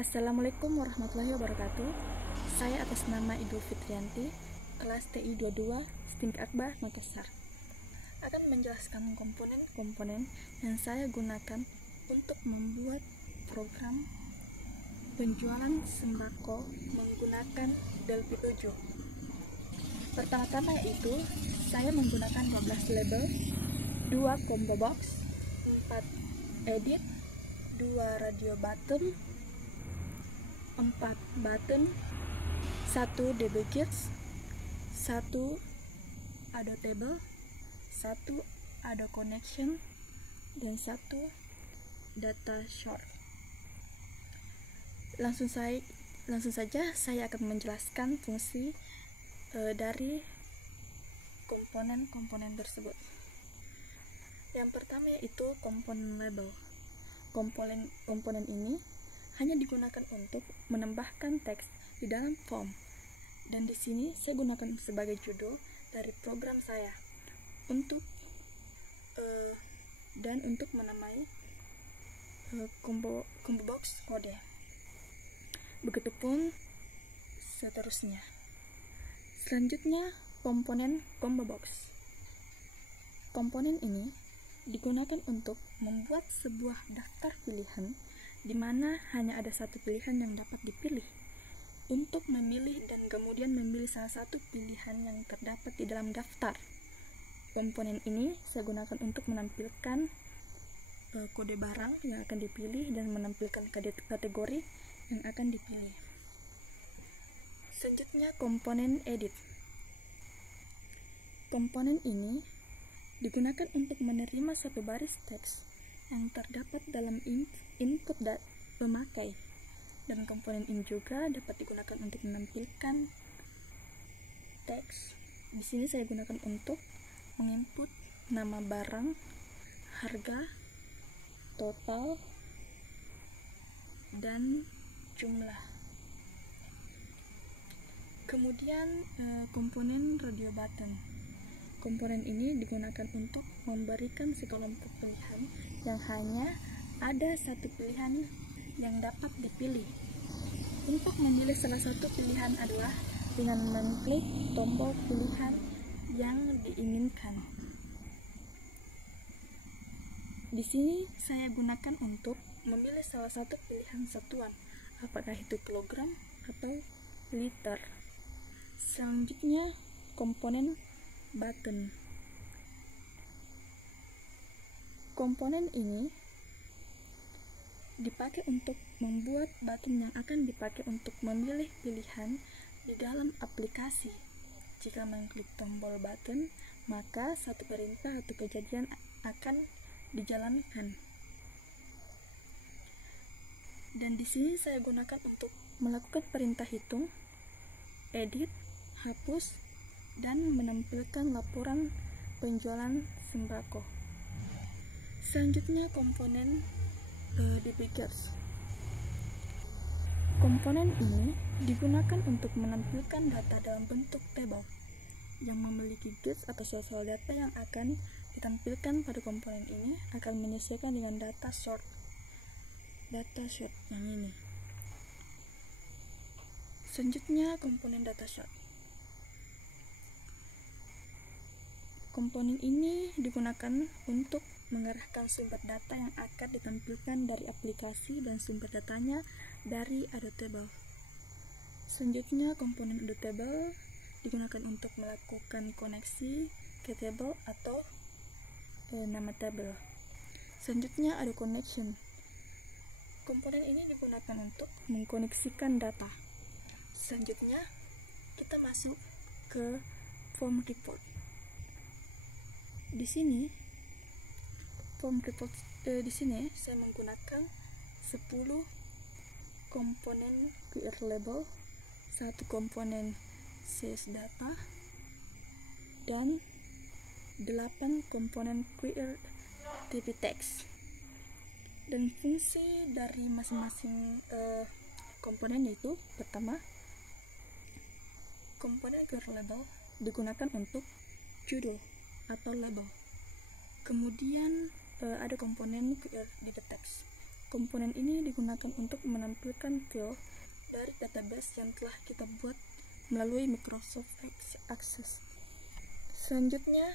Assalamualaikum warahmatullahi wabarakatuh. Saya atas nama Ibu Fitrianti, kelas TI 22, STIMK Akbar, Makassar, akan menjelaskan komponen-komponen yang saya gunakan untuk membuat program penjualan sembako menggunakan Delphi 7. Pertama-tama yaitu saya menggunakan 12 label, 2 combo box, 4 edit, 2 radio button, 4 button, 1 DB kits, 1 audio table, 1 audio connection, dan 1 data short. Langsung saja saya akan menjelaskan fungsi dari komponen-komponen tersebut. Yang pertama yaitu komponen label. Komponen ini hanya digunakan untuk menambahkan teks di dalam form, dan di sini saya gunakan sebagai judul dari program saya untuk menamai combo box kode. Begitupun seterusnya. Selanjutnya, komponen combo box. Komponen ini digunakan untuk membuat sebuah daftar pilihan di mana hanya ada satu pilihan yang dapat dipilih. Untuk memilih dan kemudian memilih salah satu pilihan yang terdapat di dalam daftar. Komponen ini saya gunakan untuk menampilkan kode barang yang akan dipilih dan menampilkan kategori yang akan dipilih. Selanjutnya, komponen edit. Komponen ini digunakan untuk menerima satu baris teks yang terdapat dalam input pemakai, dan komponen ini juga dapat digunakan untuk menampilkan teks. Di sini saya gunakan untuk menginput nama barang, harga, total, dan jumlah. Kemudian komponen radio button. Komponen ini digunakan untuk memberikan sekelompok pilihan yang hanya ada satu pilihan yang dapat dipilih. Untuk memilih salah satu pilihan adalah dengan mengklik tombol pilihan yang diinginkan. Di sini saya gunakan untuk memilih salah satu pilihan satuan, apakah itu kilogram atau liter. Selanjutnya, komponen button. Komponen ini dipakai untuk membuat button yang akan dipakai untuk memilih pilihan di dalam aplikasi. Jika mengklik tombol button, maka satu perintah atau kejadian akan dijalankan. Dan di sini saya gunakan untuk melakukan perintah hitung, edit, hapus, dan menampilkan laporan penjualan sembako. Selanjutnya, komponen DB kits. Komponen ini digunakan untuk menampilkan data dalam bentuk tabel yang memiliki kits atau sosial data yang akan ditampilkan pada komponen ini akan menyesuaikan dengan data short yang ini. Selanjutnya, komponen data short. Komponen ini digunakan untuk mengarahkan sumber data yang akan ditampilkan dari aplikasi dan sumber datanya dari audio table. Selanjutnya, komponen audio table digunakan untuk melakukan koneksi ke table atau nama table. Selanjutnya, audio connection. Komponen ini digunakan untuk mengkoneksikan data. Selanjutnya, kita masuk ke form report. Di sini saya menggunakan 10 komponen QR label, 1 komponen CS data, dan 8 komponen QR TP text. Dan fungsi dari masing-masing komponen yaitu, pertama, komponen QR label digunakan untuk judul atau label. Kemudian ada komponen QR DB text. Komponen ini digunakan untuk menampilkan file dari database yang telah kita buat melalui Microsoft Access. Selanjutnya,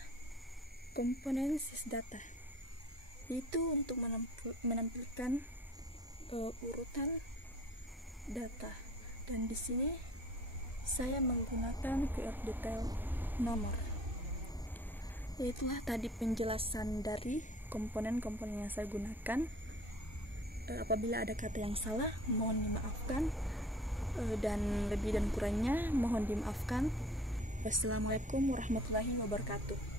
komponen sysdata, yaitu untuk menampilkan urutan data. Dan di sini saya menggunakan QR detail nomor. Itulah tadi penjelasan dari komponen-komponen yang saya gunakan. Apabila ada kata yang salah, mohon dimaafkan, dan lebih dan kurangnya mohon dimaafkan. Wassalamualaikum warahmatullahi wabarakatuh.